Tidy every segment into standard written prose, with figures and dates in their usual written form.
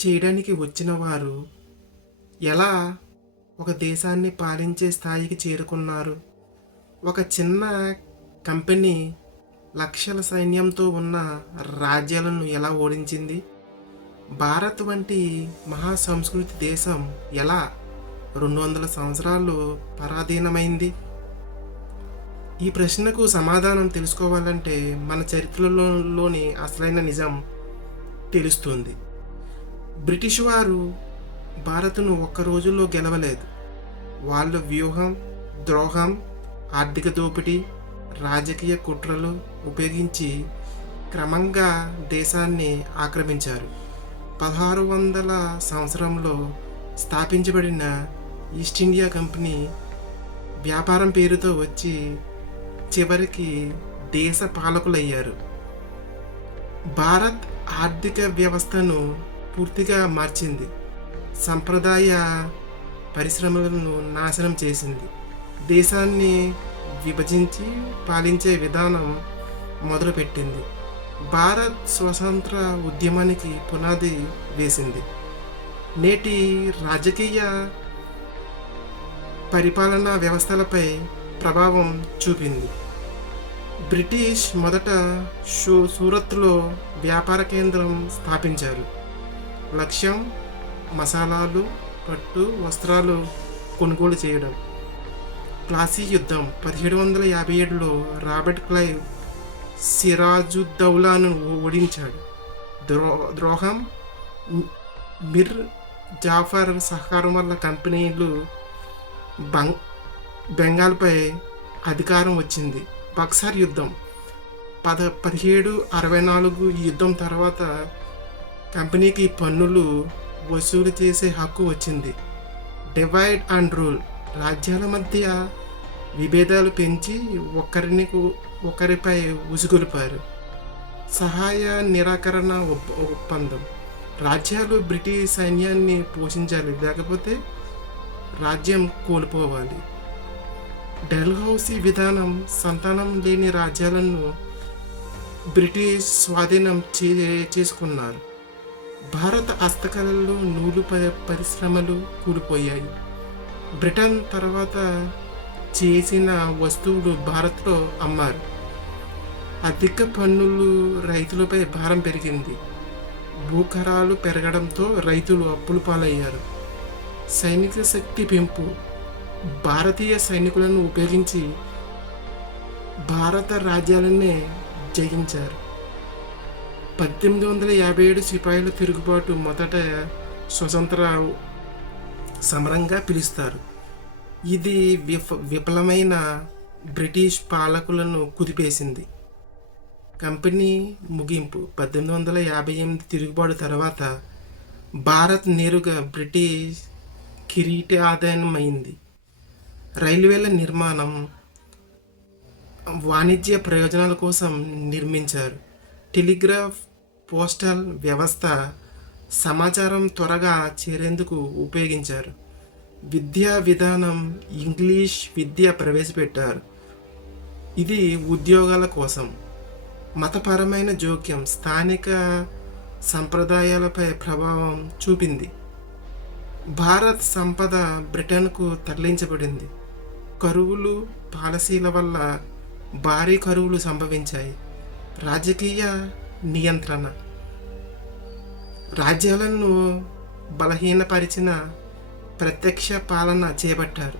చేయడానికి వచ్చిన వారు ఎలా ఒక దేశాన్ని పాలించే స్థాయికి చేరుకున్నారు? ఒక చిన్న కంపెనీ లక్షల సైన్యంతో ఉన్న రాజ్యాలను ఎలా ఓడించింది? భారత్ వంటి మహా సంస్కృతి దేశం ఎలా 200 సంవత్సరాలు పరాధీనమైంది? ఈ ప్రశ్నకు సమాధానం తెలుసుకోవాలంటే మన చరిత్రలోని అసలైన నిజం తెలుస్తుంది. బ్రిటిష్ వారు భారత్ను ఒక్క రోజుల్లో గెలవలేదు. వాళ్ళ వ్యూహం, ద్రోహం, ఆర్థిక దోపిడీ, రాజకీయ కుట్రలు ఉపయోగించి క్రమంగా దేశాన్ని ఆక్రమించారు. 1600 సంవత్సరంలో స్థాపించబడిన ఈస్ట్ ఇండియా కంపెనీ వ్యాపారం పేరుతో వచ్చి చివరికి దేశ పాలకులయ్యారు. భారత్ ఆర్థిక వ్యవస్థను పూర్తిగా మార్చింది. సంప్రదాయ పరిశ్రమలను నాశనం చేసింది. దేశాన్ని విభజించి పాలించే విధానం మొదలుపెట్టింది. భారత్ స్వతంత్ర ఉద్యమానికి పునాది వేసింది. నేటి రాజకీయ పరిపాలనా వ్యవస్థలపై ప్రభావం చూపింది. బ్రిటిష్ మొదట సూరత్లో వ్యాపార కేంద్రం స్థాపించారు. లక్ష్యం మసాలాలు, పట్టు వస్త్రాలు కొనుగోలు చేయడం. ప్లాసీ యుద్ధం 1757లో రాబర్ట్ క్లైవ్ సిరాజుద్దౌలాను ఓడించాడు. ద్రోహం మిర్ జాఫర్ సహకారం వల్ల కంపెనీలు బెంగాల్పై అధికారం వచ్చింది. బక్సర్ యుద్ధం 1764 ఈ యుద్ధం తర్వాత కంపెనీకి పన్నులు వసూలు చేసే హక్కు వచ్చింది. డివైడ్ అండ్ రూల్ రాజ్యాల మధ్య విభేదాలు పెంచి ఒకరిపై ఉసుగొలిపారు. సహాయ నిరాకరణ ఒప్పందం రాజ్యాలు బ్రిటిష్ సైన్యాన్ని పోషించాలి, లేకపోతే రాజ్యం కోల్పోవాలి. డల్హౌసీ విధానం సంతానం లేని రాజ్యాలను బ్రిటిష్ స్వాధీనం చేసుకున్నారు. భారత హస్తకళలు, నూలు పరిశ్రమలు కూలిపోయాయి. బ్రిటన్ తర్వాత చేసిన వస్తువులు భారత్లో అమ్మారు. అధిక పన్నులు రైతులపై భారం పెరిగింది. భూకరాలు పెరగడంతో రైతులు అప్పుల పాలయ్యారు. సైనిక శక్తి పెంపు భారతీయ సైనికులను ఉపయోగించి భారత రాజ్యాలనే జయించారు. 1857 సిపాయిల తిరుగుబాటు మొదట స్వతంత్ర సమరంగా పిలుస్తారు. ఇది విఫలమైన బ్రిటిష్ పాలకులను కుదిపేసింది. కంపెనీ ముగింపు 1858 తిరుగుబాటు తర్వాత భారత్ నేరుగా బ్రిటిష్ కిరీటాధీనమైంది. రైల్వేల నిర్మాణం వాణిజ్య ప్రయోజనాల కోసం నిర్మించారు. టెలిగ్రాఫ్, పోస్టల్ వ్యవస్థ సమాచారం త్వరగా చేరేందుకు ఉపయోగించారు. విద్యా విధానం ఇంగ్లీష్ విద్య ప్రవేశపెట్టారు. ఇది ఉద్యోగాల కోసం. మతపరమైన జోక్యం స్థానిక సంప్రదాయాలపై ప్రభావం చూపింది. భారత్ సంపద బ్రిటన్కు తరలించబడింది. కరువులు, పాలసీల వల్ల భారీ కరువులు సంభవించాయి. రాజకీయ నియంత్రణ రాజ్యాలను బలహీనపరిచిన ప్రత్యక్ష పాలన చేపట్టారు.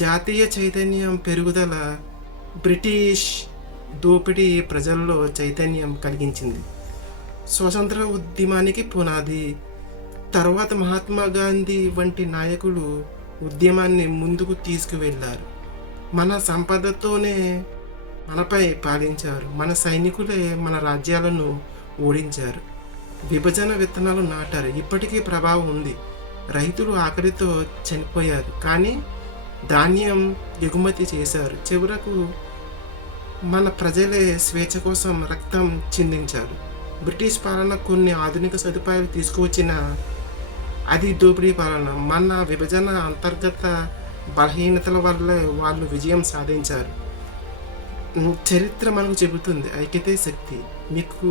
జాతీయ చైతన్యం పెరుగుదల బ్రిటిష్ దోపిడీ ప్రజల్లో చైతన్యం కలిగించింది. స్వతంత్ర ఉద్యమానికి పునాది. తర్వాత మహాత్మా గాంధీ వంటి నాయకులు ఉద్యమాన్ని ముందుకు తీసుకువెళ్ళారు. మన సంపదతోనే మనపై పాలించారు. మన సైనికులే మన రాజ్యాలను ఓడించారు. విభజన విత్తనాలు నాటారు. ఇప్పటికీ ప్రభావం ఉంది. రైతులు ఆకలితో చనిపోయారు, కానీ ధాన్యం ఎగుమతి చేశారు. చివరకు మన ప్రజలే స్వేచ్ఛ కోసం రక్తం చిందించారు. బ్రిటిష్ పాలన కొన్ని ఆధునిక సదుపాయాలు తీసుకువచ్చిన అది దోపిడీ పాలన. మన విభజన అంతర్గత బలహీనతల వల్ల వాళ్ళు విజయం సాధించారు. చరిత్ర మనకు చెబుతుంది ఐక్యతే శక్తి. మీకు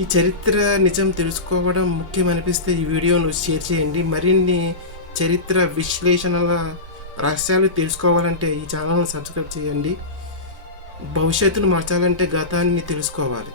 ఈ చరిత్ర నిజం తెలుసుకోవడం ముఖ్యమనిపిస్తే ఈ వీడియోను షేర్ చేయండి. మరిన్ని చరిత్ర విశ్లేషణల రహస్యాలు తెలుసుకోవాలంటే ఈ ఛానల్ను సబ్స్క్రైబ్ చేయండి. భవిష్యత్తును మార్చాలంటే గతాన్ని తెలుసుకోవాలి.